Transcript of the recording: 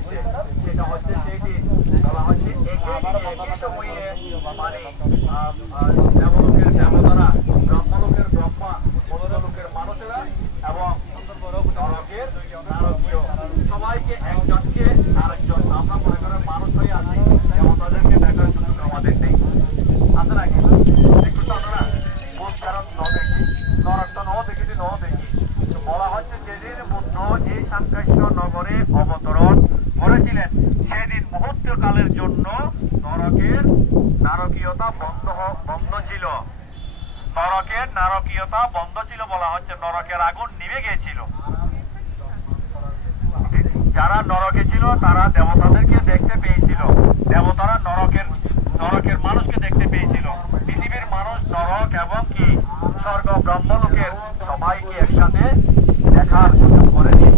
হয়েছে সেটা হচ্ছে সেইটি বলা হচ্ছে একই সময়ে মানে দেবলোকের দেবতারা ব্রহ্মলোকের ব্রহ্মা মনোলোকের মানুষেরা এবং নরকের নারকীয় সবাইকে একজনকে আরেকজন আমরা মনে করেন মানুষ হয়ে আছি এবং তাদেরকে দেখার সুযোগ আমাদের নেই আছে নাকি একটু তো আমরা মন কারণ ন দেখি নরকটা ন দেখেছি ন দেখি বলা হচ্ছে যেদিন বুদ্ধ এই সাংকাশ্য নগরে অবতরণ করেছিলেন। সেদিন মুহূর্তকালের জন্য নরকের নারকীয়তা বন্ধ বন্ধ ছিল। নরকের নারকীয়তা বন্ধ ছিল বলা হচ্ছে, নরকের আগুন নিভে গিয়েছিল। যারা নরকে ছিল, তারা দেবতাদেরকে দেখতে পেয়েছিল। দেবতারা নরকের নরকের মানুষকে দেখতে পেয়েছিল। পৃথিবীর মানুষ নরক এবং কি? স্বর্গ, ব্রহ্মলোকের সবাইকে একসাথে দেখার সুযোগ করে দিয়েছিল।